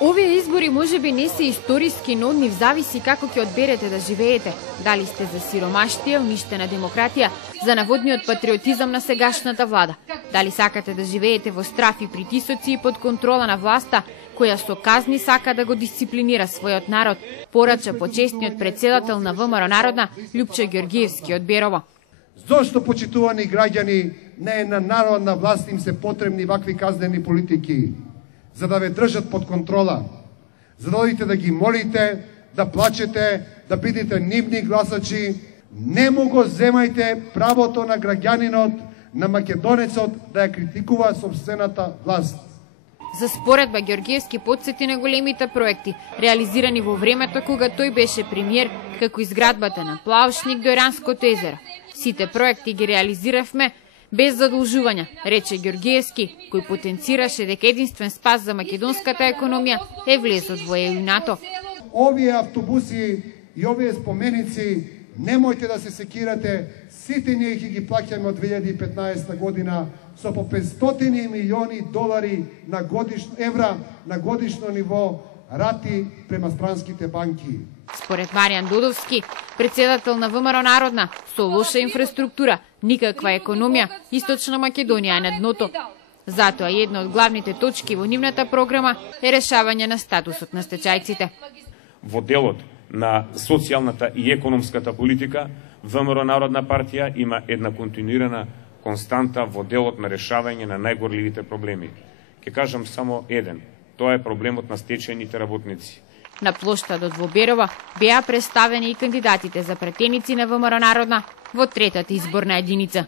Овие избори можеби не се историски, но од нив зависи како ќе одберете да живеете. Дали сте за сиромаштија, уништена демократија, за наводниот патриотизам на сегашната влада. Дали сакате да живеете во страф и притисоци и под контрола на власта, која со казни сака да го дисциплинира својот народ, порача почесниот председател на ВМРО Народна, Љупчо Ѓоргиевски од Берово. Зошто, почитувани граѓани, не е на народна власт им се потребни вакви казнени политики? За да ве држат под контрола, за да одите да ги молите, да плачете, да бидете нивни гласачи. Нему го земајте правото на граѓанинот, на македонецот да ја критикува сопствената власт. За споредба Ѓоргиевски потсети на големите проекти, реализирани во времето кога тој беше премиер, како изградбата на Плаушник до Иранското езеро. Сите проекти ги реализиравме без задолжувања, рече Ѓоргиевски, кој потенцираше дека единствен спас за македонската економија е влезот во ЕУ и НАТО. Овие автобуси и овие споменици, немојте да се секирате, сите ние ќе ги плаќаме од 2015 година со по 500 милиони долари на евра на годишно ниво рати према странските банки. Според Маријан Додовски, председател на ВМРО Народна, со лоша инфраструктура, никаква економија, Источна Македонија е на дното. Затоа една од главните точки во нивната програма е решавање на статусот на стечајците. Во делот на социјалната и економската политика, ВМРО Народна партија има една континуирана константа во делот на решавање на најгорливите проблеми. Ке кажам само еден. Тоа е проблемот на стечајните работници. На плоштадот во Берово беа представени и кандидатите за пратеници на ВМРО Народна во третата изборна единица.